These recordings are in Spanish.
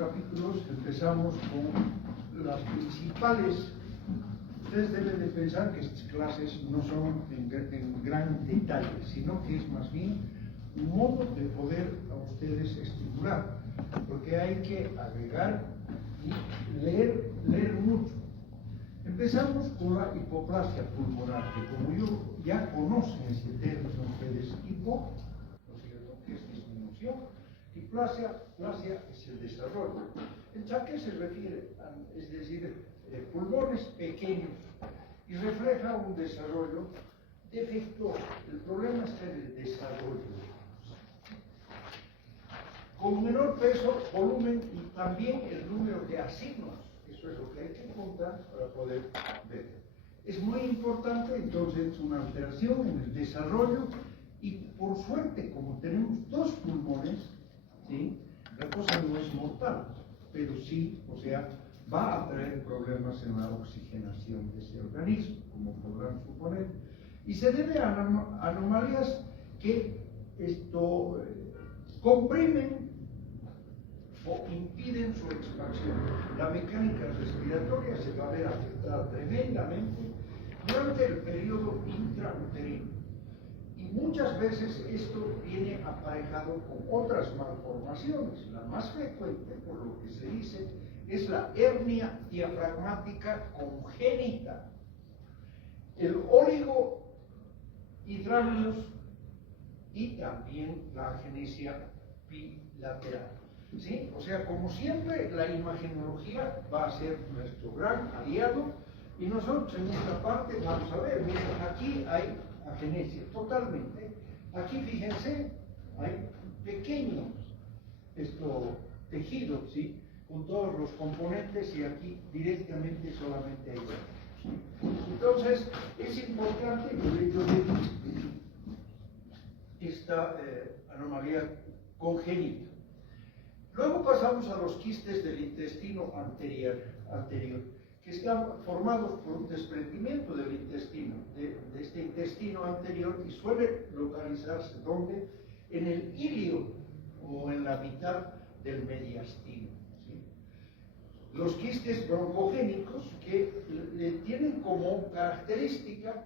capítulos empezamos con las principales. Ustedes deben de pensar que estas clases no son en gran detalle, sino que es más bien un modo de poder a ustedes estimular, porque hay que agregar y leer mucho. Empezamos con la hipoplasia pulmonar, que como ya conocen este término ustedes, hipo, ¿no es cierto?, que es disminución, y plasia es el desarrollo. ¿A qué se refiere? Es decir, pulmones pequeños, y refleja un desarrollo defectuoso. El problema está en el desarrollo. Con menor peso, volumen y también el número de asignos. Eso es lo que hay que contar para poder ver. Es muy importante entonces una alteración en el desarrollo y por suerte, como tenemos dos pulmones, ¿sí?, la cosa no es mortal, pero sí, o sea, va a traer problemas en la oxigenación de ese organismo, como podrán suponer, y se debe a anomalías que comprimen o impiden su expansión. La mecánica respiratoria se va a ver afectada tremendamente durante el periodo intrauterino. Y muchas veces esto viene aparejado con otras malformaciones. La más frecuente, por lo que se dice, es la hernia diafragmática congénita, el oligohidramnios y también la agenesia bilateral. ¿Sí? O sea, como siempre, la imagenología va a ser nuestro gran aliado y nosotros en esta parte vamos a ver, miren, aquí hay agenesia, totalmente. Aquí, fíjense, hay pequeños tejidos, ¿sí?, con todos los componentes, y aquí directamente solamente hay dos. Entonces, es importante el hecho de esta anomalía congénita. Luego pasamos a los quistes del intestino anterior, que están formados por un desprendimiento del intestino, de este intestino anterior, y suele localizarse ¿dónde? En el ilio o en la mitad del mediastino. ¿Sí? Los quistes broncogénicos que tienen como característica,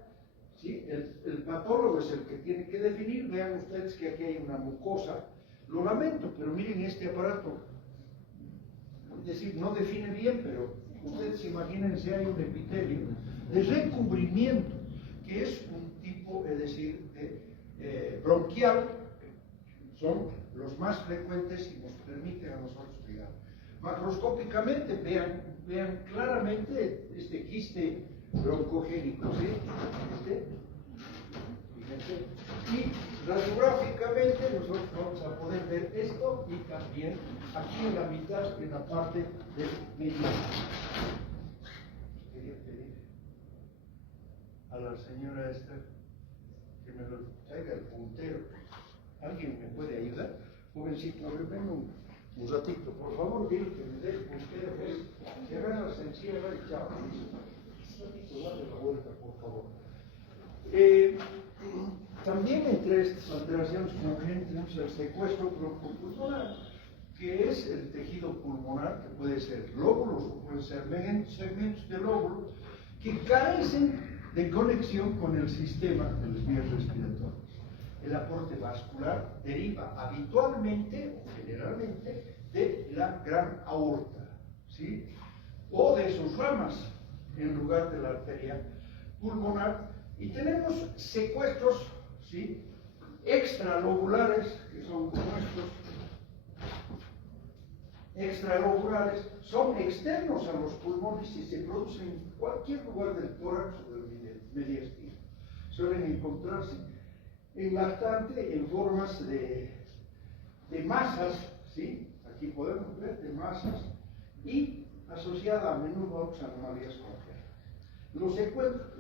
¿sí?, el patólogo es el que tiene que definir. Vean ustedes que aquí hay una mucosa. Lo lamento, pero miren este aparato, es decir, no define bien, pero ustedes imagínense, hay un epitelio de recubrimiento, que es un tipo, es decir, de bronquial, son los más frecuentes y nos permiten a nosotros llegar. Macroscópicamente, vean claramente este quiste broncogénico, ¿sí? Fíjense. Y radiográficamente nosotros vamos a poder ver esto, y también aquí en la mitad, en la parte del mediastino. Quería pedir a la señora esta que me lo traiga el puntero. ¿Alguien me puede ayudar? Jovencito, ven un ratito, por favor, dile que me dé el puntero. Se agarra, se encierra y chao. Un ratito, dale la vuelta, por favor. También entre estas alteraciones congénitas tenemos el secuestro bronco-pulmonar, que es el tejido pulmonar, que puede ser lóbulos o pueden ser segmentos de lóbulo, que carecen de conexión con el sistema de las vías respiratorias. El aporte vascular deriva habitualmente o generalmente de la gran aorta, ¿sí?, o de sus ramas, en lugar de la arteria pulmonar. Y tenemos secuestros, ¿sí?, extralobulares, que son como estos. Extralobulares son externos a los pulmones y se producen en cualquier lugar del tórax o del mediastino. Suelen encontrarse en lactante en formas de masas, ¿sí?, aquí podemos ver de masas, y asociada a menudo a otras anomalías congénitas. Los secuestros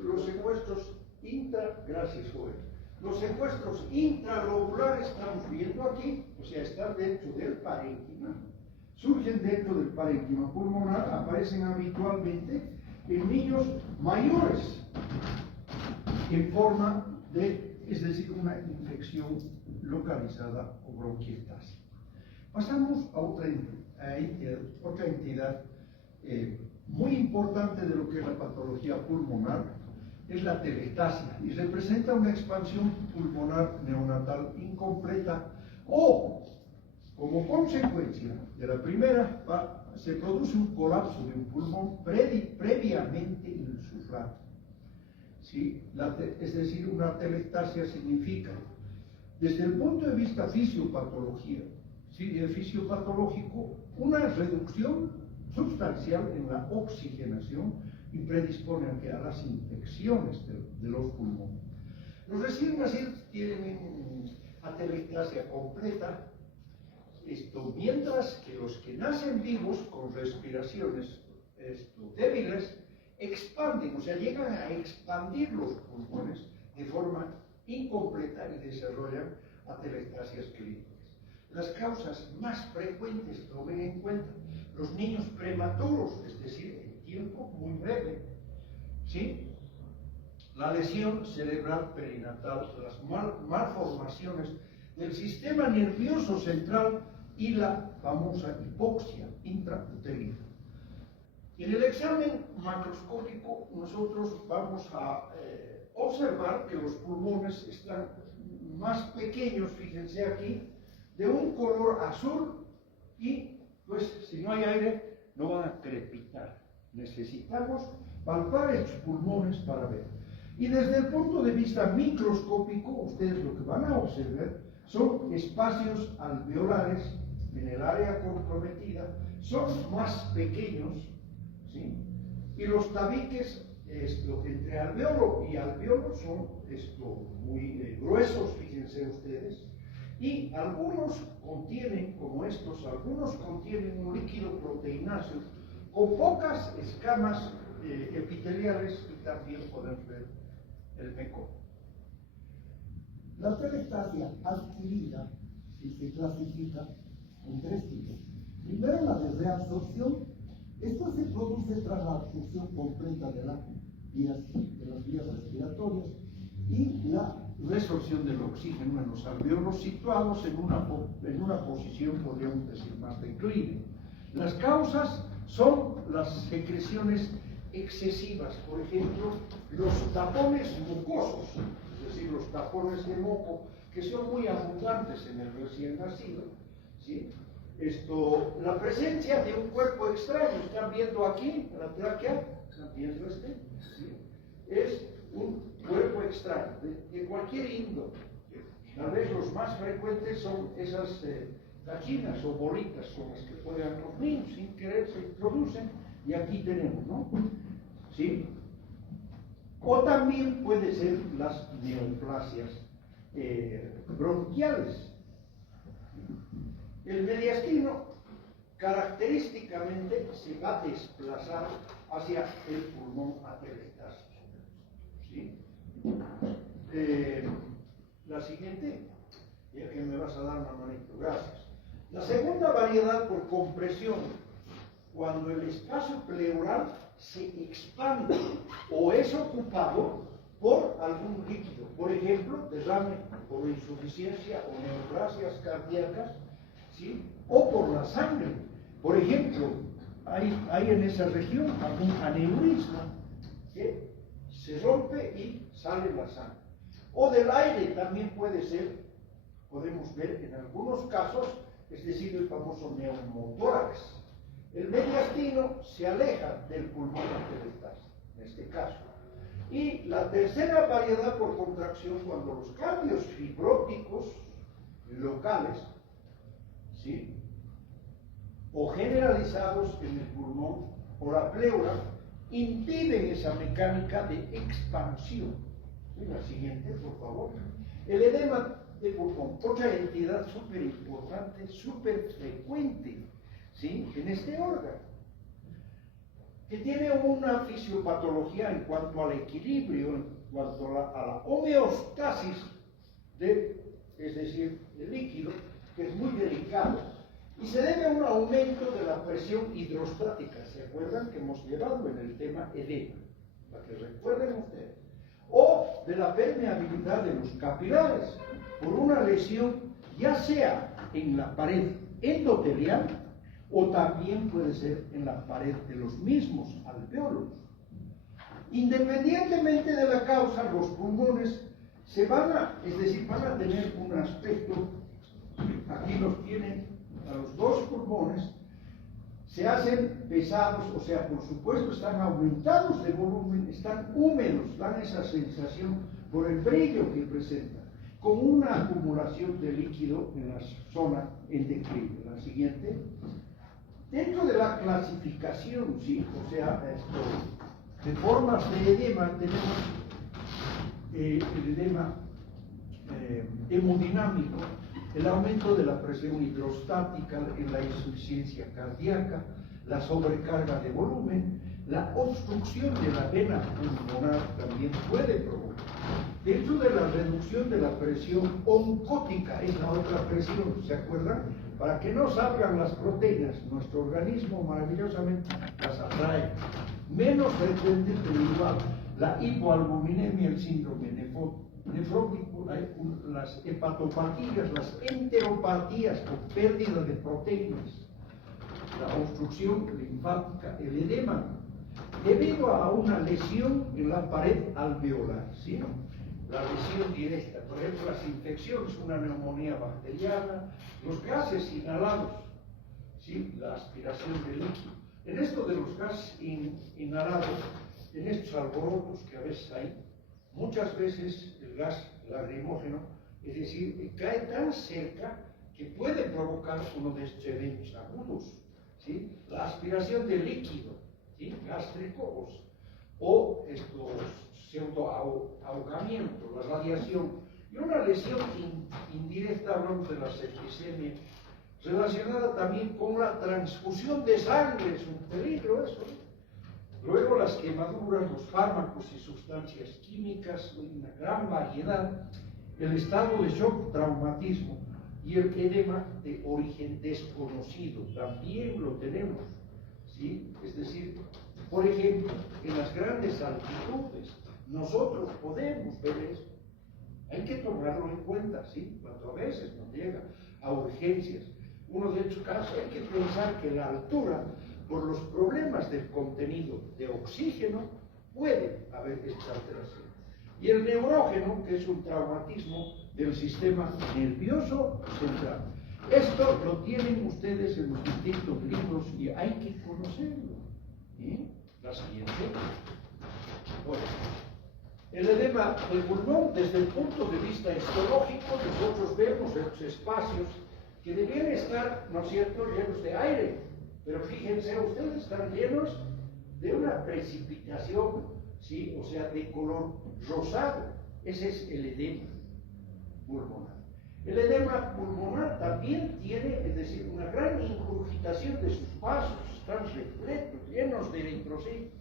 Los secuestros intralobulares estamos viendo aquí, o sea, están dentro del parénquima, surgen dentro del parénquima pulmonar, aparecen habitualmente en niños mayores en forma de, es decir, una infección localizada o bronquiectasia. Pasamos a otra otra entidad muy importante de lo que es la patología pulmonar, es la atelectasia, y representa una expansión pulmonar neonatal incompleta o, como consecuencia de la primera, se produce un colapso de un pulmón previamente insuflado. ¿Sí? Es decir, una atelectasia significa, desde el punto de vista fisiopatológico, una reducción sustancial en la oxigenación y predispone a las infecciones de los pulmones. Los recién nacidos tienen atelectasia completa, mientras que los que nacen vivos con respiraciones débiles expanden, o sea, llegan a expandir los pulmones de forma incompleta y desarrollan atelectasias clínicas. Las causas más frecuentes, tomen en cuenta, los niños prematuros, es decir, en tiempo muy breve, ¿sí? La lesión cerebral perinatal, las malformaciones del sistema nervioso central y la famosa hipoxia intrauterina. En el examen macroscópico nosotros vamos a observar que los pulmones están más pequeños, fíjense aquí, de un color azul y pues si no hay aire no van a crepitar. Necesitamos palpar los pulmones para ver. Y desde el punto de vista microscópico, ustedes lo que van a observar son espacios alveolares en el área comprometida, son más pequeños, ¿sí? Y los tabiques entre alveolo y alveolo son muy gruesos, fíjense ustedes, y algunos contienen, como estos, algunos contienen un líquido proteináceo con pocas escamas epiteliales y también podemos ver el mecón. La atelectasia adquirida se clasifica en tres tipos. Primero, la de reabsorción. Esto se produce tras la absorción completa de las vías respiratorias y la resorción del oxígeno en los alveolos situados en una posición, podríamos decir, más declive. Las causas son las secreciones excesivas, por ejemplo, los tapones mucosos, es decir, los tapones de moco, que son muy abundantes en el recién nacido, ¿sí? La presencia de un cuerpo extraño, están viendo aquí, en la tráquea, están viendo ¿sí? Es un cuerpo extraño, de cualquier índole. Tal vez los más frecuentes son esas taquinas o bolitas con las que juegan los niños, sin querer se introducen, y aquí tenemos, ¿no? ¿Sí? O también puede ser las neoplasias bronquiales. El mediastino característicamente se va a desplazar hacia el pulmón atelectásico. ¿Sí? La siguiente, ya que me vas a dar una manito, gracias. La segunda variedad por compresión, cuando el espacio pleural se expande o es ocupado por algún líquido, por ejemplo, derrame por insuficiencia o neoplasias cardíacas, ¿sí? O por la sangre. Por ejemplo, hay en esa región algún aneurisma que se rompe y sale la sangre. O del aire también puede ser, podemos ver en algunos casos, es decir, el famoso neumotórax. El mediastino se aleja del pulmón atelectásico, en este caso. Y la tercera variedad por contracción, cuando los cambios fibróticos locales, ¿sí?, o generalizados en el pulmón o la pleura, impiden esa mecánica de expansión. La siguiente, por favor. El edema de pulmón, otra entidad súper importante, súper frecuente, ¿sí?, en este órgano, que tiene una fisiopatología en cuanto al equilibrio, en cuanto a la homeostasis es decir, del líquido, que es muy delicado, y se debe a un aumento de la presión hidrostática. ¿Se acuerdan que hemos llevado en el tema edema? Para que recuerden ustedes. O de la permeabilidad de los capilares, por una lesión ya sea en la pared endotelial o también puede ser en la pared de los mismos alvéolos. Independientemente de la causa, los pulmones van a tener un aspecto, aquí los tienen a los dos pulmones, se hacen pesados, o sea, por supuesto están aumentados de volumen, están húmedos, dan esa sensación por el brillo que presentan, con una acumulación de líquido en la zona en declive. La siguiente. Dentro de la clasificación, ¿sí? O sea, de formas de edema, tenemos el edema hemodinámico, el aumento de la presión hidrostática en la insuficiencia cardíaca, la sobrecarga de volumen, la obstrucción de la vena pulmonar también puede provocar. Dentro de la reducción de la presión oncótica, es la otra presión, ¿se acuerdan? Para que no salgan las proteínas, nuestro organismo maravillosamente las atrae. Menos frecuente, pero igual, la hipoalbuminemia, el síndrome nefrótico, las hepatopatías, las enteropatías por pérdida de proteínas, la obstrucción linfática, el edema, debido a una lesión en la pared alveolar, ¿sí? La lesión directa, por ejemplo, las infecciones, una neumonía bacteriana, los gases inhalados, ¿sí? La aspiración de líquido. En esto de los gases inhalados, en estos alborotos que a veces hay, muchas veces el gas lacrimógeno, es decir, cae tan cerca que puede provocar uno de estos eventos agudos, ¿sí? La aspiración de líquido, ¿sí? Gástrico o estos pseudoahogamiento, la radiación, y una lesión indirecta, hablamos de la septicemia, relacionada también con la transfusión de sangre, es un peligro eso. Luego las quemaduras, los fármacos y sustancias químicas, una gran variedad, el estado de shock, traumatismo y el edema de origen desconocido, también lo tenemos, ¿sí? Es decir, por ejemplo, en las grandes altitudes, nosotros podemos ver eso. Hay que tomarlo en cuenta, ¿sí? Cuando a veces nos llega a urgencias. Uno de estos casos hay que pensar que la altura, por los problemas del contenido de oxígeno, puede haber esta alteración. Y el neurógeno, que es un traumatismo del sistema nervioso central. Esto lo tienen ustedes en los distintos libros y hay que conocerlo. ¿Sí? La siguiente. Bueno, el edema del pulmón, desde el punto de vista histológico, nosotros vemos los espacios que debían estar, ¿no es cierto?, llenos de aire. Pero fíjense, ustedes están llenos de una precipitación, ¿sí? O sea, de color rosado. Ese es el edema pulmonar. El edema pulmonar también tiene, es decir, una gran ingurgitación de sus vasos, están repletos, llenos de eritrocitos.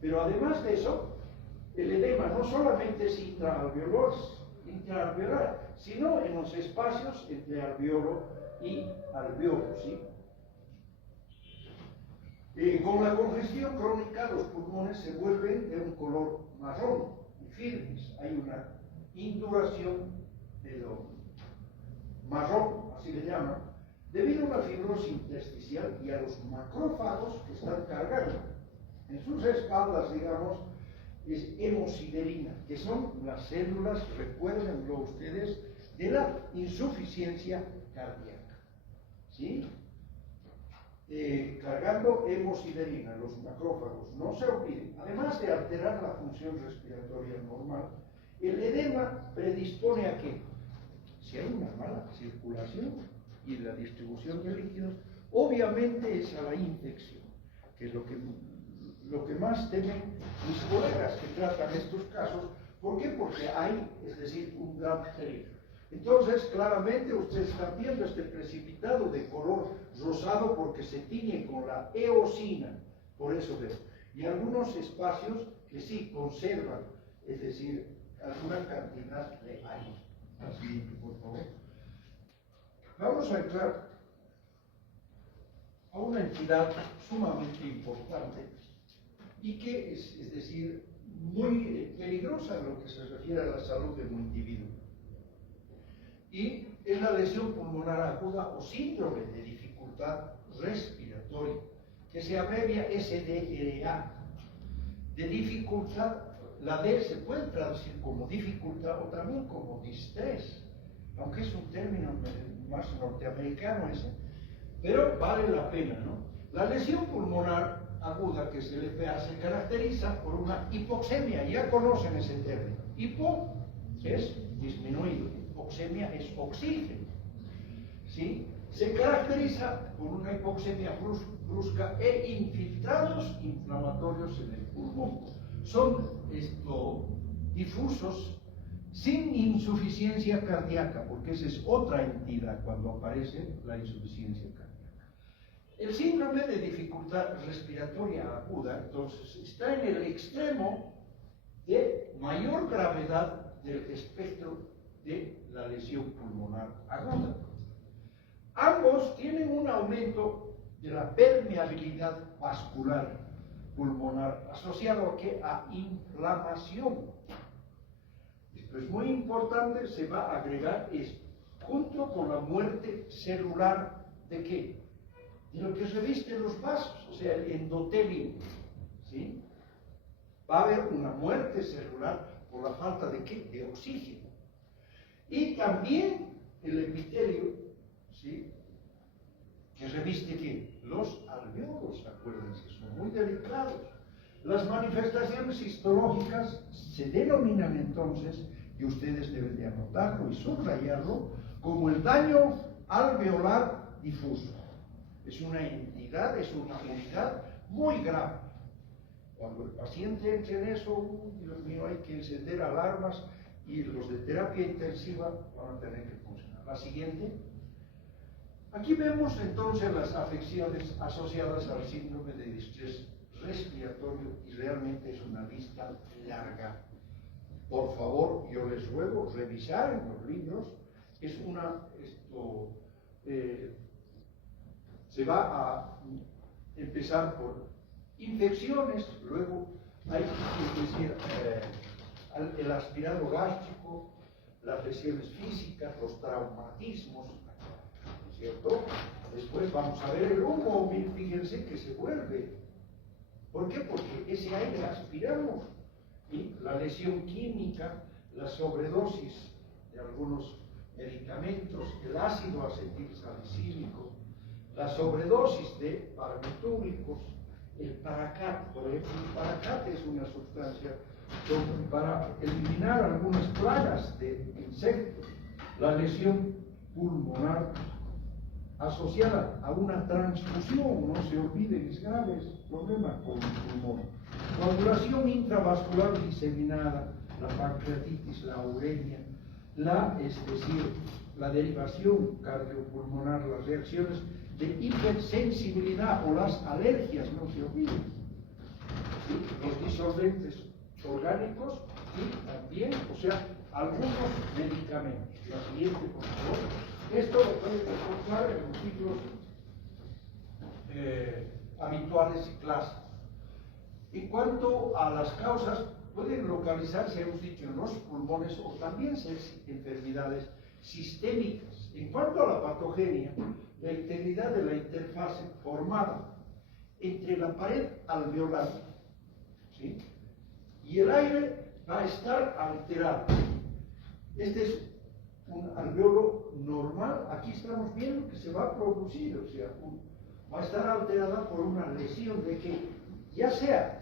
Pero además de eso, el edema no solamente es intraalveolar, sino en los espacios entre alveolo y alveolo, ¿sí? Con la congestión crónica, los pulmones se vuelven de un color marrón y firmes. Hay una induración de lo marrón, así le llaman, debido a una fibrosis intersticial y a los macrófagos que están cargando. En sus espaldas, digamos, es hemosiderina, que son las células, recuérdenlo ustedes, de la insuficiencia cardíaca. ¿Sí? Cargando hemosiderina, los macrófagos, no se olviden. Además de alterar la función respiratoria normal, el edema predispone a que, si hay una mala circulación y la distribución de líquidos, obviamente es a la infección, que es lo que más temen mis colegas que tratan estos casos. ¿Por qué? Porque hay, es decir, un gran peligro. Entonces, claramente ustedes están viendo este precipitado de color rosado porque se tiñe con la eosina, por eso veo. Y algunos espacios que sí conservan, es decir, alguna cantidad de aire. Así, por favor. Vamos a entrar a una entidad sumamente importante y que es decir, muy peligrosa en lo que se refiere a la salud de un individuo. Y es la lesión pulmonar aguda o síndrome de dificultad respiratorio, que se abrevia SDRA, de dificultad. La D se puede traducir como dificultad o también como distrés, aunque es un término más norteamericano ese, pero vale la pena, ¿no? La lesión pulmonar aguda, que es el EPA, se caracteriza por una hipoxemia. Ya conocen ese término. Hipo es disminuido, hipoxemia es oxígeno, ¿sí? Se caracteriza por una hipoxemia brusca e infiltrados inflamatorios en el pulmón. Son difusos, sin insuficiencia cardíaca, porque esa es otra entidad cuando aparece la insuficiencia cardíaca. El síndrome de dificultad respiratoria aguda, entonces, está en el extremo de mayor gravedad del espectro de la lesión pulmonar aguda. Ambos tienen un aumento de la permeabilidad vascular pulmonar asociado a inflamación. Esto es muy importante, se va a agregar esto, junto con la muerte celular ¿de qué? De lo que reviste los vasos, o sea, el endotelio, ¿sí? Va a haber una muerte celular por la falta de ¿qué? De oxígeno. Y también el epitelio, ¿sí? Que reviste ¿qué? Los alvéolos, acuérdense, son muy delicados. Las manifestaciones histológicas se denominan entonces, y ustedes deben de anotarlo y subrayarlo, como el daño alveolar difuso. Es una entidad, es una unidad muy grave. Cuando el paciente entra en eso, Dios mío, hay que encender alarmas y los de terapia intensiva van a tener que funcionar. La siguiente. Aquí vemos entonces las afecciones asociadas al síndrome de distrés respiratorio y realmente es una lista larga. Por favor, yo les ruego revisar en los libros. Es se va a empezar por infecciones, luego hay que decir el aspirado gástrico, las lesiones físicas, los traumatismos, ¿cierto? Después vamos a ver el humo, fíjense que se vuelve. ¿Por qué? Porque ese aire aspiramos. ¿Sí? La lesión química, la sobredosis de algunos medicamentos, el ácido acetilsalicílico, la sobredosis de barbitúricos, el paracat, por ejemplo, el paracat es una sustancia para eliminar algunas plagas de insectos, la lesión pulmonar asociada a una transfusión, no se olviden, es grave, es problema con el pulmón. Coagulación intravascular diseminada, la pancreatitis, la uremia, la derivación cardiopulmonar, las reacciones de hipersensibilidad o las alergias, no se olviden. ¿Sí? Los disolventes orgánicos y también, o sea, algunos medicamentos. La siguiente, por favor. Esto lo pueden encontrar en los libros habituales y clásicos. En cuanto a las causas, pueden localizarse, hemos dicho, en los pulmones o también ser enfermedades sistémicas. En cuanto a la patogenia, la integridad de la interfase formada entre la pared alveolar, ¿sí? Y el aire va a estar alterado. Este es un alveolo normal. Aquí estamos viendo que se va a producir, o sea, va a estar alterada por una lesión de que, ya sea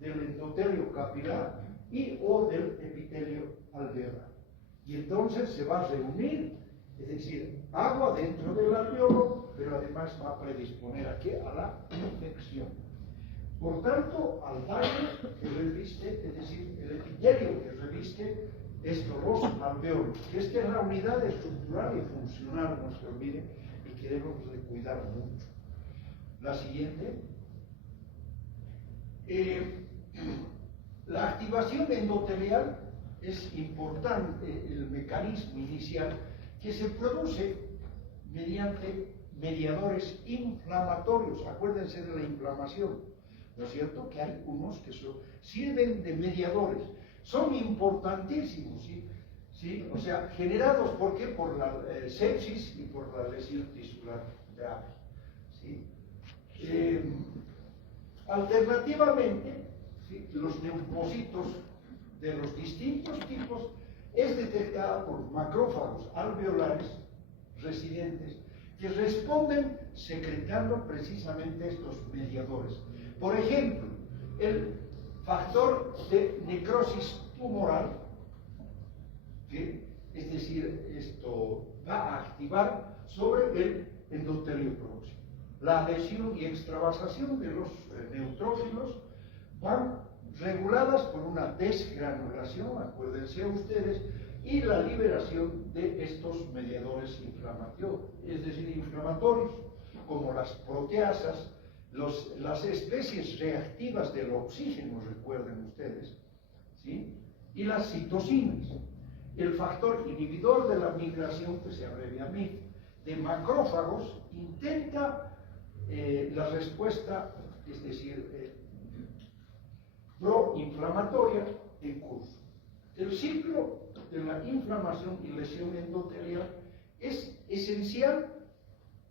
del endotelio capilar y o del epitelio alveolar. Y entonces se va a reunir, es decir, agua dentro del alveolo, pero además va a predisponer ¿a qué? A la infección. Por tanto, al daño que reviste, es decir, el epitelio que reviste los alveolos, que esta es la unidad estructural y funcional, no se olviden, y que debemos de cuidar mucho. La siguiente. La activación endotelial es importante, el mecanismo inicial que se produce mediante mediadores inflamatorios. Acuérdense de la inflamación, ¿no es cierto? Que hay unos que sirven de mediadores, son importantísimos, ¿sí? ¿Sí? O sea, generados, ¿por qué? Por la sepsis y por la lesión tisular grave. ¿sí? Alternativamente, ¿sí?, los neumocitos de los distintos tipos es detectada por macrófagos alveolares residentes que responden secretando precisamente estos mediadores. Por ejemplo, el factor de necrosis tumoral, ¿sí?, es decir, esto va a activar sobre el endotelio próximo. La adhesión y extravasación de los neutrófilos van reguladas por una desgranulación, acuérdense ustedes, y la liberación de estos mediadores inflamatorios, es decir, inflamatorios, como las proteasas, las especies reactivas del oxígeno, recuerden ustedes, ¿sí?, y las citocinas. El factor inhibidor de la migración, que se abrevia MIG, de macrófagos, intenta la respuesta, es decir, proinflamatoria en curso. El ciclo de la inflamación y lesión endotelial es esencial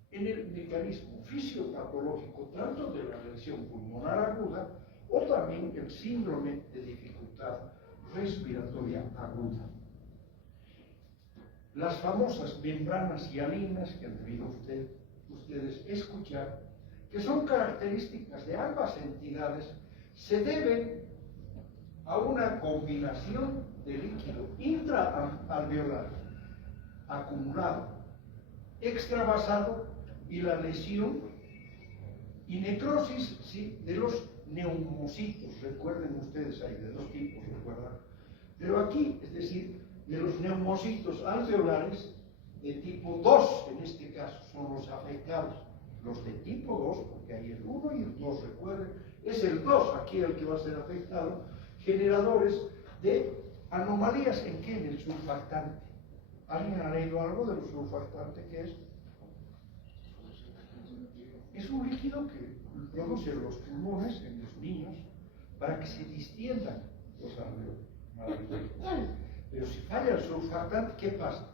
en el mecanismo fisiopatológico tanto de la lesión pulmonar aguda o también el síndrome de dificultad respiratoria aguda. Las famosas membranas hialinas que han debido ustedes escuchar, que son características de ambas entidades, se deben a una combinación de líquido intraalveolar acumulado, extravasado y la lesión y necrosis, ¿sí?, de los neumocitos. Recuerden ustedes, hay de dos tipos, ¿recuerdan? Pero aquí, es decir, de los neumocitos alveolares de tipo 2, en este caso, son los afectados. Los de tipo 2, porque hay el 1 y el 2, recuerden, es el 2 aquí el que va a ser afectado, generadores de anomalías en qué, en el surfactante. ¿Alguien ha leído algo del surfactante? ¿Qué es? Es un líquido que produce los pulmones en los niños para que se distiendan los alveolos. Pero si falla el surfactante, ¿qué pasa?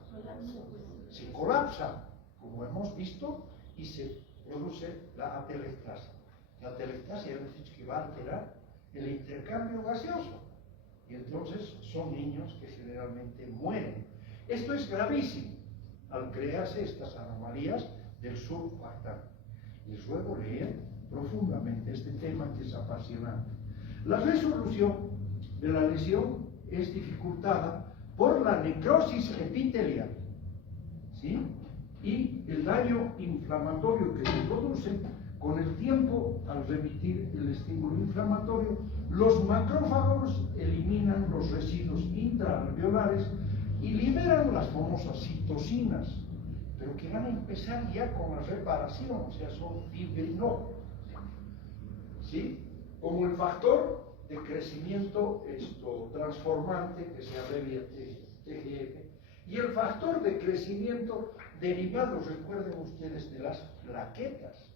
Se colapsa, como hemos visto, y se produce la atelectasia. La atelectasia hemos dicho que va a alterar el intercambio gaseoso. Y entonces son niños que generalmente mueren. Esto es gravísimo al crearse estas anomalías del surfactante. Les ruego leer profundamente este tema que es apasionante. La resolución de la lesión es dificultada por la necrosis epitelial, ¿sí?, y el daño inflamatorio que se produce con el tiempo al remitir el estímulo inflamatorio. Los macrófagos eliminan los residuos intraalveolares y liberan las famosas citocinas, pero que van a empezar ya con la reparación, o sea, son fibrinógenos, ¿sí?, como el factor de crecimiento transformante, que se abrevia TGF, y el factor de crecimiento derivado, recuerden ustedes, de las plaquetas.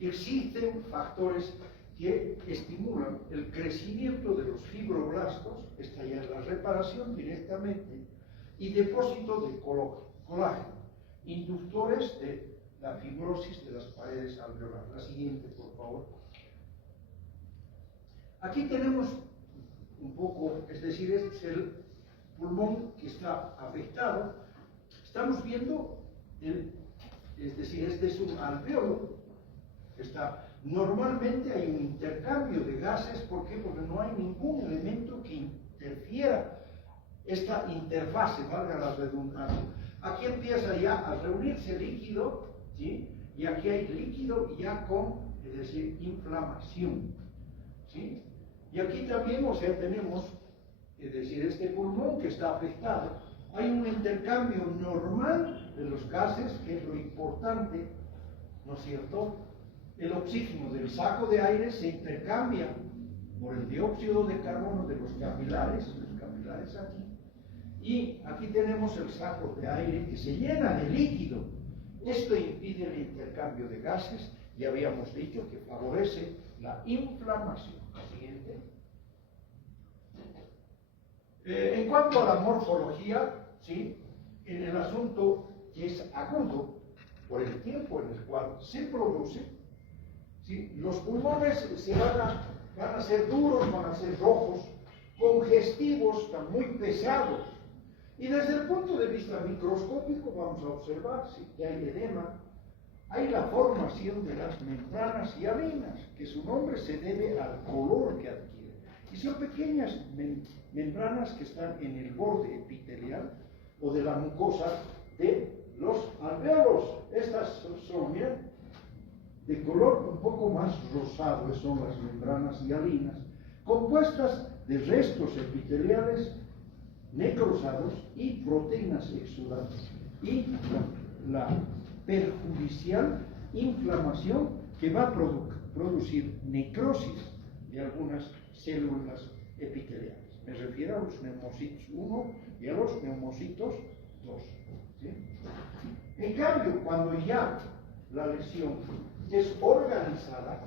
Existen factores que estimulan el crecimiento de los fibroblastos, esta ya es la reparación directamente, y depósito de colágeno, inductores de la fibrosis de las paredes alveolares. La siguiente, por favor. Aquí tenemos un poco, es decir, este es el pulmón que está afectado. Estamos viendo, es decir, este es un alveolo que está. Normalmente hay un intercambio de gases, ¿por qué? Porque no hay ningún elemento que interfiera esta interfase, valga la redundancia. Aquí empieza ya a reunirse líquido, ¿sí?, y aquí hay líquido ya con, es decir, inflamación, ¿sí? Y aquí también, o sea, tenemos, es decir, este pulmón que está afectado. Hay un intercambio normal de los gases, que es lo importante, ¿no es cierto? El oxígeno del saco de aire se intercambia por el dióxido de carbono de los capilares aquí. Y aquí tenemos el saco de aire que se llena de líquido. Esto impide el intercambio de gases y habíamos dicho que favorece la inflamación. Siguiente. En cuanto a la morfología, ¿sí?, en el asunto que es agudo, por el tiempo en el cual se produce, ¿sí? Los pulmones van a ser duros, van a ser rojos, congestivos, están muy pesados. Y desde el punto de vista microscópico vamos a observar que hay edema, hay la formación de las membranas hialinas, que su nombre se debe al color que adquiere. Y son pequeñas membranas que están en el borde epitelial o de la mucosa de los alvéolos. Estas son, miren, de color un poco más rosado, son las membranas hialinas, compuestas de restos epiteliales necrosados y proteínas exudantes. Y la perjudicial inflamación que va a producir necrosis de algunas células epiteliales. Me refiero a los neumocitos 1 y a los neumocitos 2. ¿Sí? En cambio, cuando ya la lesión es organizada,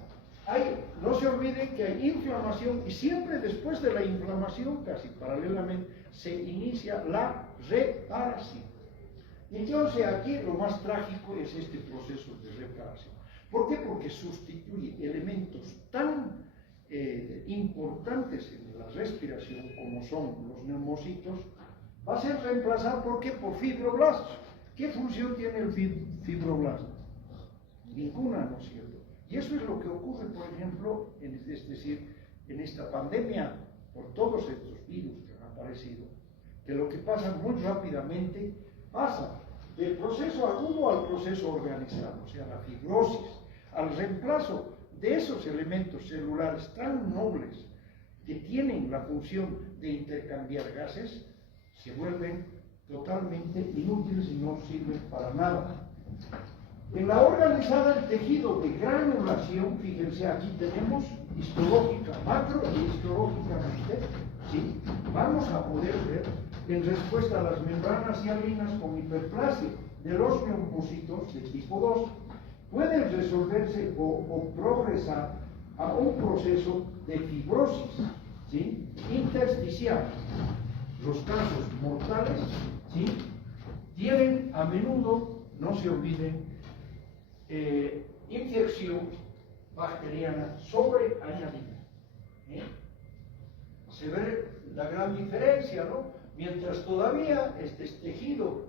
no se olviden que hay inflamación y siempre después de la inflamación, casi paralelamente, se inicia la reparación. Entonces aquí lo más trágico es este proceso de reparación. ¿Por qué? Porque sustituye elementos tan importantes en la respiración como son los neumocitos, va a ser reemplazado ¿por qué? Por fibroblastos. ¿Qué función tiene el fibroblasto? Ninguna, ¿no es cierto? Y eso es lo que ocurre, por ejemplo, es decir, en esta pandemia, por todos estos virus que han aparecido, que lo que pasa muy rápidamente pasa del proceso agudo al proceso organizado, o sea, la fibrosis, al reemplazo de esos elementos celulares tan nobles que tienen la función de intercambiar gases, se vuelven totalmente inútiles y no sirven para nada. En la organizada, el tejido de granulación, fíjense, aquí tenemos histológica macro y histológica micro, ¿sí? Vamos a poder ver, en respuesta a las membranas hialinas con hiperplasia de los neumocitos de tipo 2, pueden resolverse o progresar a un proceso de fibrosis, ¿sí? Intersticial. Los casos mortales, ¿sí? Tienen a menudo, no se olviden, infección bacteriana sobreañadida. Se ve la gran diferencia, ¿no? Mientras todavía este es tejido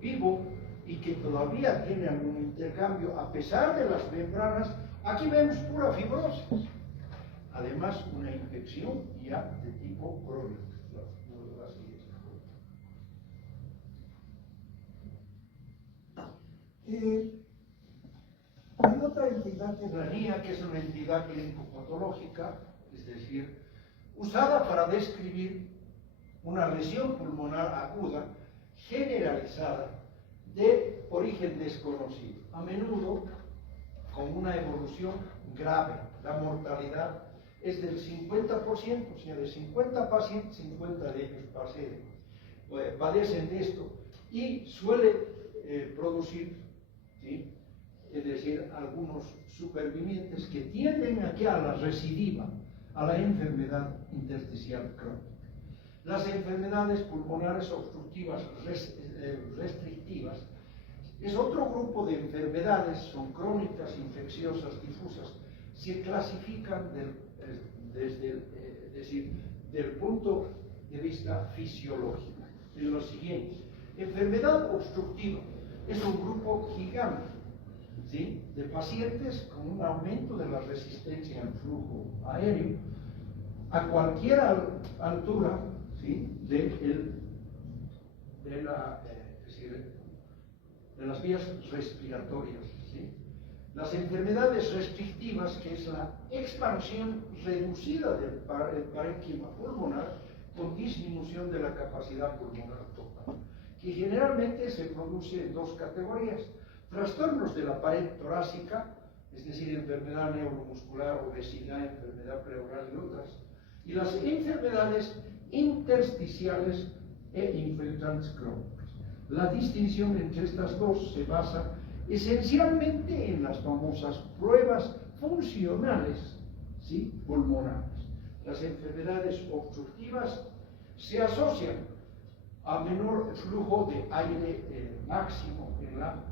vivo y que todavía tiene algún intercambio, a pesar de las membranas, aquí vemos pura fibrosis. Además, una infección ya de tipo crónico. Hay otra entidad que La NIA, que es una entidad clínico-patológica, es decir, usada para describir una lesión pulmonar aguda generalizada de origen desconocido, a menudo con una evolución grave. La mortalidad es del 50%, o sea, de 50 pacientes, 50 de ellos padecen de esto y suele producir, ¿sí? Es decir, algunos supervivientes que tienden aquí a la recidiva, a la enfermedad intersticial crónica. Las enfermedades pulmonares obstructivas restrictivas es otro grupo de enfermedades, son crónicas, infecciosas, difusas, se clasifican del punto de vista fisiológico. En lo siguiente, enfermedad obstructiva es un grupo gigante, ¿sí? De pacientes con un aumento de la resistencia al flujo aéreo a cualquier altura, ¿sí? de las vías respiratorias, ¿sí? Las enfermedades restrictivas, que es la expansión reducida del parénquima pulmonar con disminución de la capacidad pulmonar total, que generalmente se produce en dos categorías: trastornos de la pared torácica, es decir, enfermedad neuromuscular, obesidad, enfermedad pleural y otras, y las enfermedades intersticiales e infiltrantes crónicas. La distinción entre estas dos se basa esencialmente en las famosas pruebas funcionales, ¿sí? Pulmonares. Las enfermedades obstructivas se asocian a menor flujo de aire máximo en la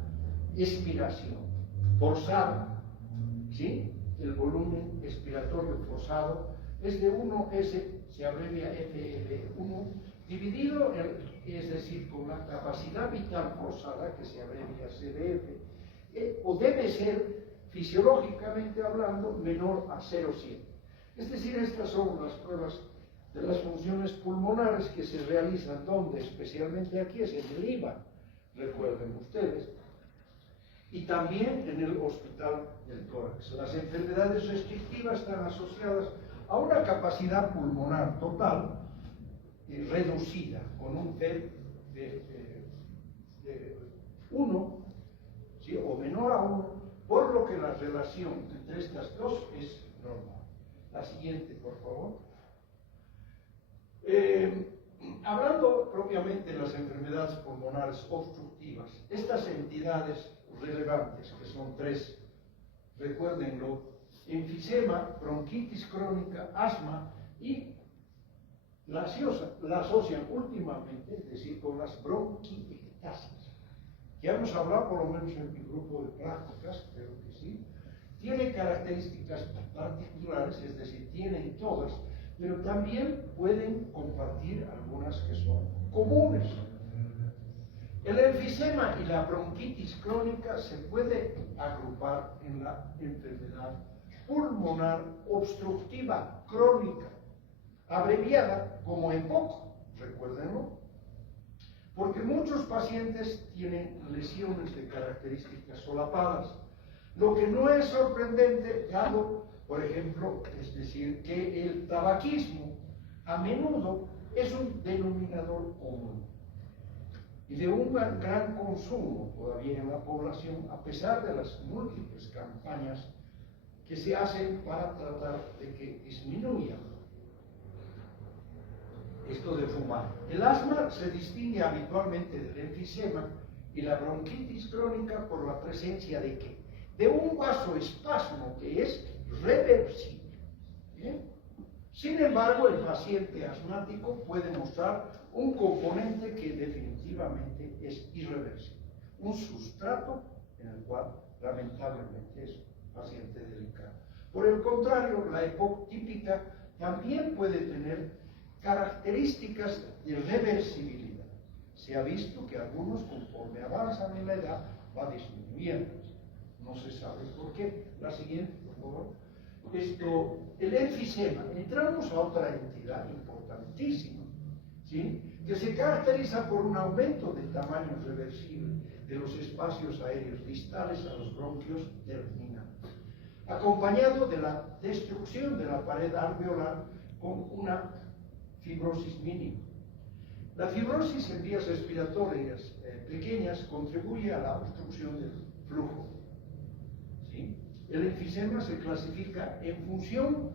expiración forzada, ¿sí? El volumen expiratorio forzado es de 1S, se abrevia FL1, dividido, es decir, con la capacidad vital forzada, que se abrevia CDF, o debe ser, fisiológicamente hablando, menor a 0,7. Es decir, estas son las pruebas de las funciones pulmonares que se realizan, donde especialmente aquí es en el IVA, recuerden ustedes, y también en el hospital del tórax. Las enfermedades restrictivas están asociadas a una capacidad pulmonar total reducida, con un PEP de 1, ¿sí? O menor a 1, por lo que la relación entre estas dos es normal. La siguiente, por favor. Hablando propiamente de las enfermedades pulmonares obstructivas, estas entidades relevantes, que son 3, recuérdenlo: enfisema, bronquitis crónica, asma, y la asocian últimamente, es decir, con las bronquiectasias. Ya hemos hablado, por lo menos en mi grupo de prácticas, creo que sí. Tiene características particulares, es decir, tienen todas, pero también pueden compartir algunas que son comunes. El enfisema y la bronquitis crónica se puede agrupar en la enfermedad pulmonar obstructiva crónica, abreviada como EPOC, recuérdenlo, porque muchos pacientes tienen lesiones de características solapadas, lo que no es sorprendente, dado, por ejemplo, es decir, que el tabaquismo a menudo es un denominador común y de un gran consumo todavía en la población, a pesar de las múltiples campañas que se hacen para tratar de que disminuya esto de fumar. El asma se distingue habitualmente del enfisema y la bronquitis crónica por la presencia de ¿qué? De un vasoespasmo que es reversible. ¿Bien? Sin embargo, el paciente asmático puede mostrar un componente que definitivamente es irreversible, un sustrato en el cual lamentablemente es paciente delicado. Por el contrario, la EPOC típica también puede tener características de reversibilidad. Se ha visto que algunos, conforme avanzan en la edad, va disminuyendo. No se sabe por qué. La siguiente, por favor. El enfisema. Entramos a otra entidad importantísima, ¿sí? Que se caracteriza por un aumento del tamaño reversible de los espacios aéreos distales a los bronquios terminales, acompañado de la destrucción de la pared alveolar con una fibrosis mínima. La fibrosis en vías respiratorias pequeñas contribuye a la obstrucción del flujo. ¿Sí? El enfisema se clasifica en función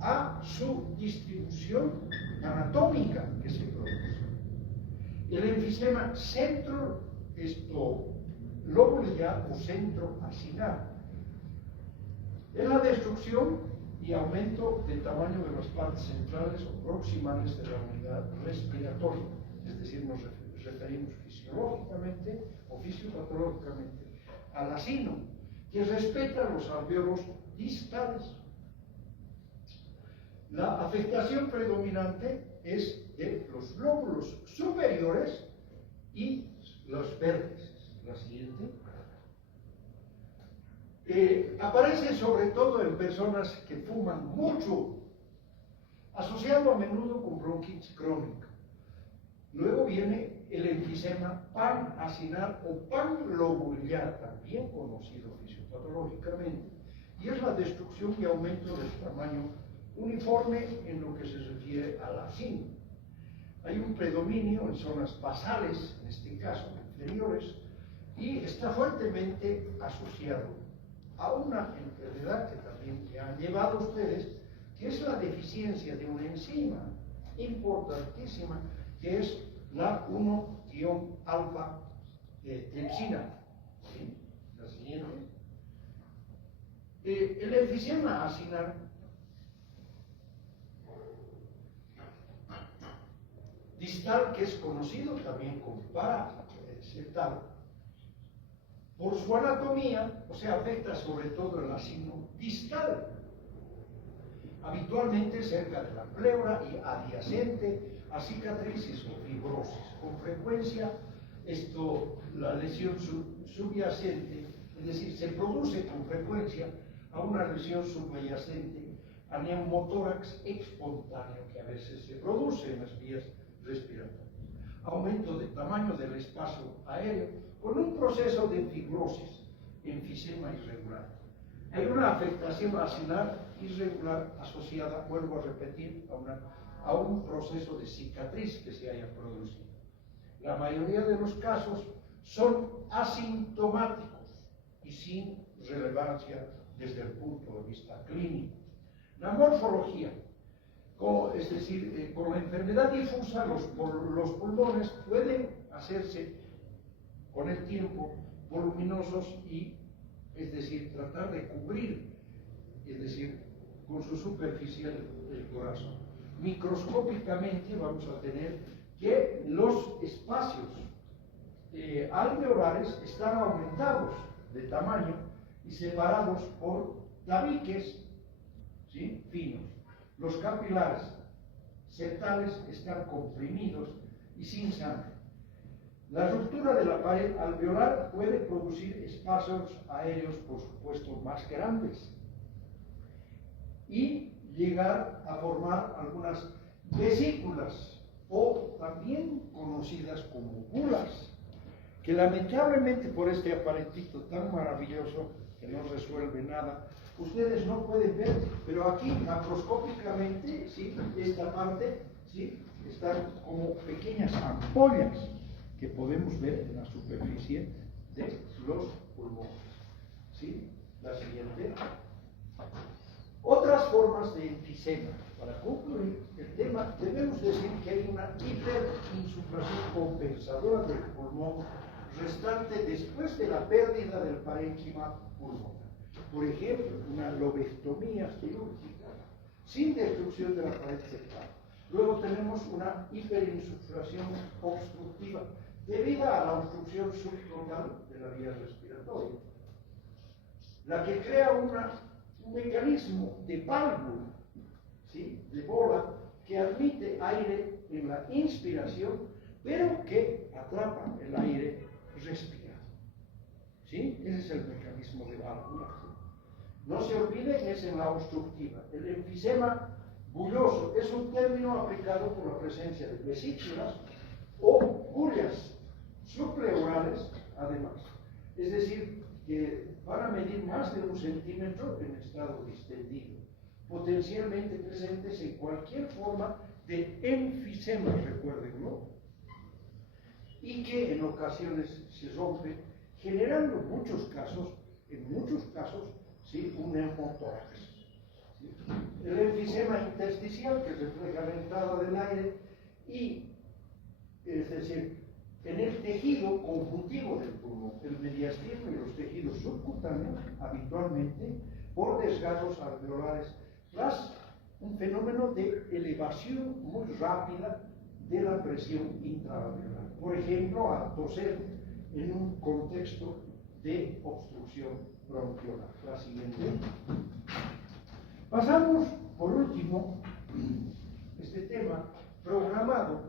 a su distribución anatómica que se produce. El enfisema lobular o centroacinar es la destrucción y aumento del tamaño de las partes centrales o proximales de la unidad respiratoria, es decir, nos referimos fisiológicamente o fisiopatológicamente al acino, que respeta los alvéolos distales. La afectación predominante es de los lóbulos superiores y los vértices. La siguiente. Aparece sobre todo en personas que fuman mucho, asociado a menudo con bronquitis crónica. Luego viene el enfisema panacinar o panlobular, también conocido fisiopatológicamente, y es la destrucción y aumento del tamaño uniforme en lo que se refiere al acino. Hay un predominio en zonas basales, en este caso inferiores, y está fuertemente asociado a una enfermedad que también le han llevado a ustedes, que es la deficiencia de una enzima importantísima, que es la 1-alfa tripsina. ¿Sí? La siguiente. El enfisema acinar distal, que es conocido también como paracetal, Por su anatomía, o sea, afecta sobre todo el signo distal, habitualmente cerca de la pleura y adyacente a cicatrices o fibrosis. Con frecuencia, la lesión subyacente, es decir, se produce con frecuencia a una lesión subyacente a neumotórax espontáneo que a veces se produce en las vías respiratorias. Aumento de tamaño del espacio aéreo con un proceso de fibrosis, enfisema irregular. Hay una afectación acinar irregular asociada, vuelvo a repetir, a un proceso de cicatriz que se haya producido. La mayoría de los casos son asintomáticos y sin relevancia desde el punto de vista clínico. La morfología, es decir, con la enfermedad difusa, los pulmones pueden hacerse con el tiempo voluminosos y, es decir, tratar de cubrir, es decir, con su superficie el corazón. Microscópicamente vamos a tener que los espacios alveolares están aumentados de tamaño y separados por tabiques, ¿sí?, finos. Los capilares septales están comprimidos y sin sangre. La ruptura de la pared alveolar puede producir espacios aéreos, por supuesto, más grandes y llegar a formar algunas vesículas, o también conocidas como bulas, que lamentablemente por este aparatito tan maravilloso que no resuelve nada, ustedes no pueden ver, pero aquí macroscópicamente, ¿sí?, esta parte, ¿sí?, están como pequeñas ampollas que podemos ver en la superficie de los pulmones. ¿Sí? La siguiente. Otras formas de enfisema. Para concluir el tema, debemos decir que hay una hiperinsuflación compensadora del pulmón restante después de la pérdida del parénquima pulmonar. Por ejemplo, una lobectomía quirúrgica sin destrucción de la pared septal. Luego tenemos una hiperinsuflación obstructiva debida a la obstrucción subtotal de la vía respiratoria, la que crea un mecanismo de válvula, ¿sí?, de bola, que admite aire en la inspiración, pero que atrapa el aire respirado. ¿Sí? Ese es el mecanismo de válvula. No se olviden, es en la obstructiva. El enfisema bulloso es un término aplicado por la presencia de vesículas o bullas subpleurales, además. Es decir, que van a medir más de 1 centímetro en estado distendido, potencialmente presentes en cualquier forma de enfisema, recuérdenlo, y que en ocasiones se rompe, generando en muchos casos, ¿sí?, un neumotórax. ¿Sí? El enfisema intersticial, que refleja la entrada del aire, y, es decir, en el tejido conjuntivo del pulmón, el mediastino y los tejidos subcutáneos, habitualmente por desgarros alveolares, tras un fenómeno de elevación muy rápida de la presión intraalveolar. Por ejemplo, al toser en un contexto de obstrucción bronquiolar. La siguiente. Pasamos, por último, este tema programado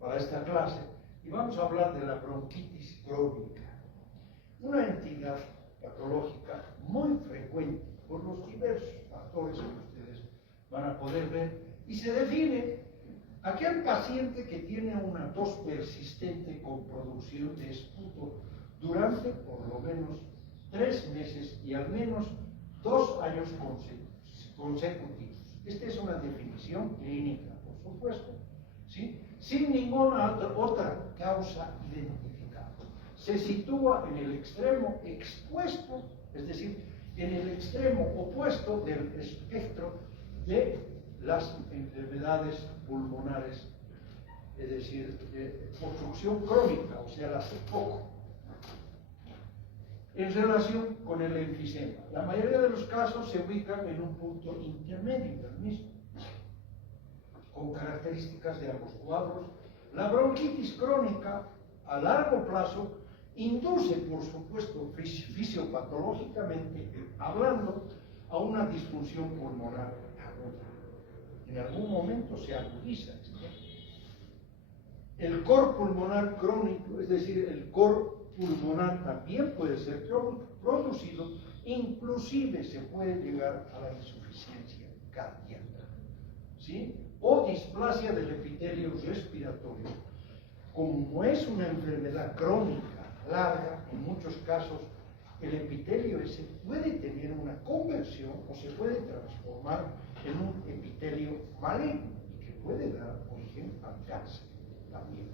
para esta clase, y vamos a hablar de la bronquitis crónica, una entidad patológica muy frecuente por los diversos factores que ustedes van a poder ver, y se define aquel paciente que tiene una tos persistente con producción de esputo durante por lo menos 3 meses y al menos 2 años consecutivos. Esta es una definición clínica, por supuesto, ¿sí?, sin ninguna otra causa identificada. Se sitúa en el extremo expuesto, es decir, en el extremo opuesto del espectro de las enfermedades pulmonares, es decir, obstrucción crónica, o sea, la COPD, en relación con el enfisema. La mayoría de los casos se ubican en un punto intermedio del mismo, con características de ambos cuadros. La bronquitis crónica a largo plazo induce, por supuesto, fisiopatológicamente hablando, a una disfunción pulmonar aguda. En algún momento se agudiza esto. El cor pulmonar crónico, es decir, el cor pulmonar también puede ser producido, inclusive se puede llegar a la insuficiencia cardíaca, ¿sí? O displasia del epitelio respiratorio. Como es una enfermedad crónica, larga, en muchos casos, el epitelio ese puede tener una conversión o se puede transformar en un epitelio maligno y que puede dar origen al cáncer también,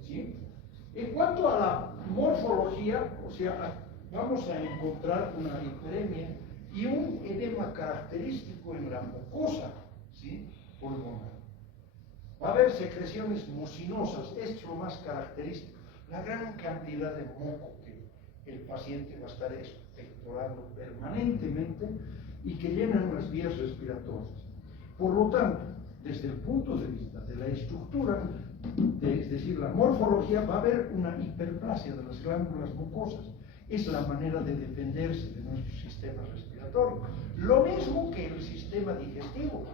¿sí? En cuanto a la morfología, o sea, vamos a encontrar una hiperemia y un edema característico en la mucosa, ¿sí?, pulmonar. Va a haber secreciones mucinosas, esto es lo más característico, la gran cantidad de moco que el paciente va a estar expectorando permanentemente y que llenan las vías respiratorias. Por lo tanto, desde el punto de vista de la estructura, es decir, la morfología, va a haber una hiperplasia de las glándulas mucosas. Es la manera de defenderse de nuestro sistema respiratorio. Lo mismo que el sistema digestivo.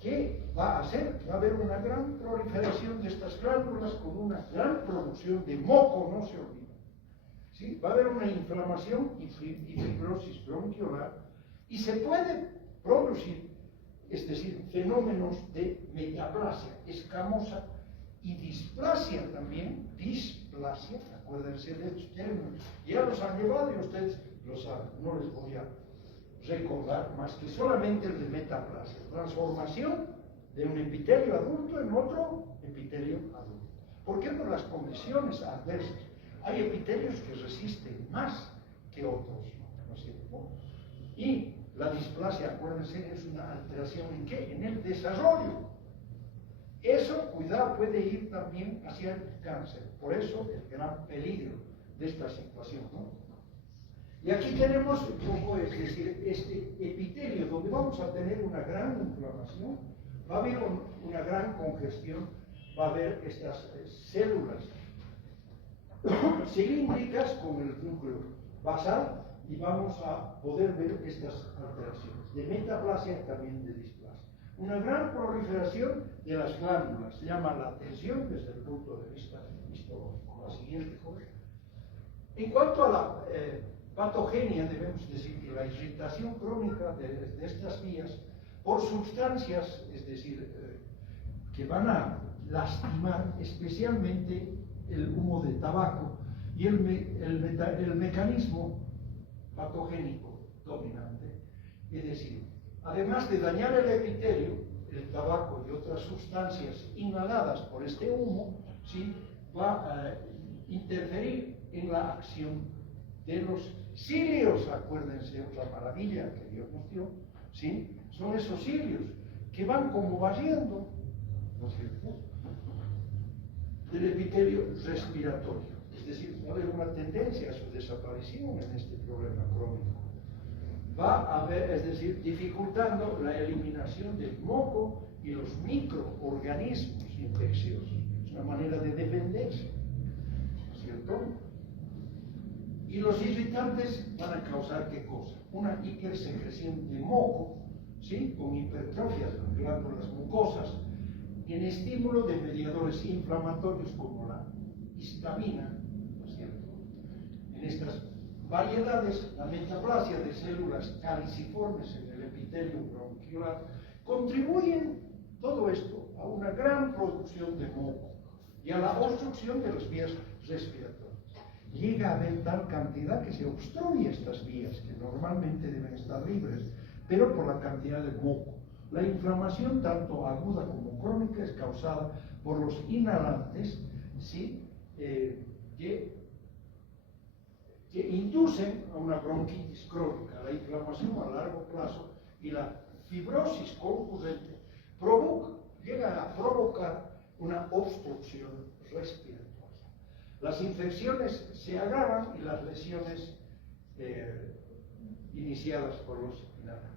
¿Qué va a hacer? Va a haber una gran proliferación de estas glándulas con una gran producción de moco, no se olvide. ¿Sí? Va a haber una inflamación y fibrosis bronquiolar y se puede producir, es decir, fenómenos de metaplasia escamosa y displasia también, displasia, acuérdense de estos términos, ya los han llevado y ustedes lo saben, no les voy a recordar más que solamente el de metaplasia, transformación de un epitelio adulto en otro epitelio adulto. ¿Por qué? Por las condiciones adversas. Hay epitelios que resisten más que otros, ¿no es cierto? Y la displasia, acuérdense, es una alteración ¿en qué? En el desarrollo. Eso, cuidado, puede ir también hacia el cáncer. Por eso el gran peligro de esta situación, ¿no? Y aquí tenemos un poco, es decir, este epitelio, donde vamos a tener una gran inflamación, va a haber una gran congestión, va a haber estas células cilíndricas con el núcleo basal y vamos a poder ver estas alteraciones de metaplasia, también de displasia. Una gran proliferación de las glándulas, se llama la tensión desde el punto de vista histológico. La siguiente cosa. En cuanto a la patogenia, debemos decir que la irritación crónica de estas vías por sustancias, es decir, que van a lastimar especialmente el humo de tabaco y el mecanismo patogénico dominante, es decir, además de dañar el epitelio, el tabaco y otras sustancias inhaladas por este humo, ¿sí?, va a interferir en la acción de los cilios. Acuérdense, otra maravilla que Dios nos dio, ¿sí?, son esos cilios que van como barriendo, ¿no es cierto?, del epitelio respiratorio. Es decir, va a haber una tendencia a su desaparición en este problema crónico. Va a haber, es decir, dificultando la eliminación del moco y los microorganismos infecciosos. Es una manera de defenderse, ¿no es cierto? Y los irritantes van a causar ¿qué cosa? Una hipersecreción de moco, ¿sí?, con hipertrofia de las glándulas mucosas, en estímulo de mediadores inflamatorios como la histamina, ¿no es cierto? En estas variedades, la metaplasia de células caliciformes en el epitelio bronquiolar contribuyen todo esto a una gran producción de moco y a la obstrucción de las vías respiratorias. Llega a haber tal cantidad que se obstruye estas vías, que normalmente deben estar libres, pero por la cantidad de moco. La inflamación, tanto aguda como crónica, es causada por los inhalantes, ¿sí?, que inducen a una bronquitis crónica, la inflamación a largo plazo y la fibrosis concurrente llega a provocar una obstrucción respiratoria. Las infecciones se agravan y las lesiones iniciadas por los inhalantes.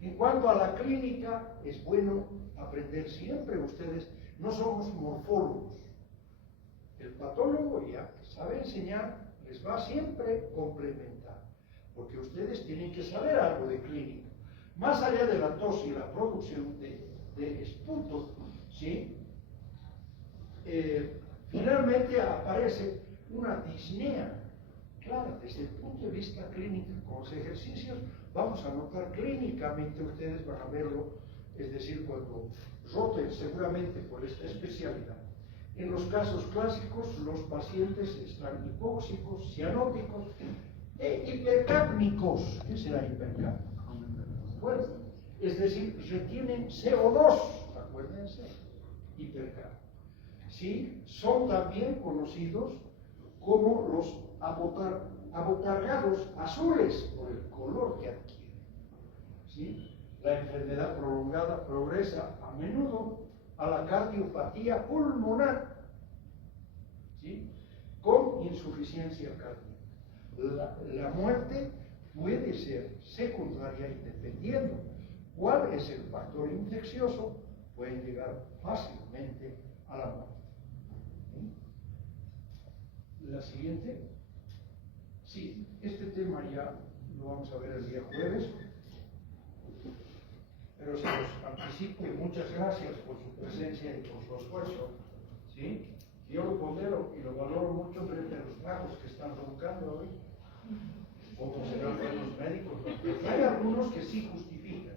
En cuanto a la clínica, es bueno aprender siempre, ustedes no somos morfólogos, El patólogo ya que sabe enseñar les va siempre a complementar, porque ustedes tienen que saber algo de clínica. Más allá de la tos y la producción de esputos, ¿sí? Finalmente aparece una disnea. Claro, desde el punto de vista clínico, con los ejercicios, vamos a notar clínicamente, ustedes van a verlo, es decir, cuando roten seguramente por esta especialidad. En los casos clásicos, los pacientes están hipóxicos, cianóticos e hipercápnicos. ¿Qué será hipercápnico? Bueno, es decir, retienen CO2, acuérdense, hipercápnicos. ¿Sí? Son también conocidos como los abotargados azules por el color que adquieren. ¿Sí? La enfermedad prolongada progresa a menudo a la cardiopatía pulmonar, ¿sí? Con insuficiencia cardíaca. La muerte puede ser secundaria y dependiendo cuál es el factor infeccioso, pueden llegar fácilmente a la muerte. ¿Sí? La siguiente. Sí, este tema ya lo vamos a ver el día jueves, pero se los anticipo y muchas gracias por su presencia y por su esfuerzo. ¿Sí? Yo lo pondero y lo valoro mucho frente a los tragos que están roncando hoy, como serán los médicos. Hay algunos que sí justifican,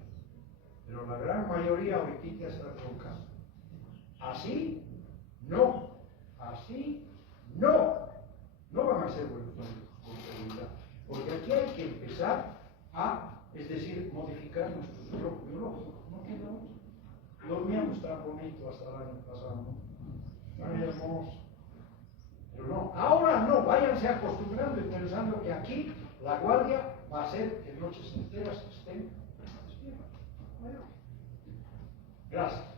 pero la gran mayoría ahorita están roncando. Así, no. Así, no. No van a ser buenos médicos, con seguridad. Porque aquí hay que empezar a, es decir, modificar nuestros propios biológicos. No queda otro. Dormíamos tan bonito hasta el año pasado, ¿no? Tan hermoso. Pero no, ahora no, váyanse acostumbrando y pensando que aquí la guardia va a ser que noches enteras estén despiertos. Bueno, gracias.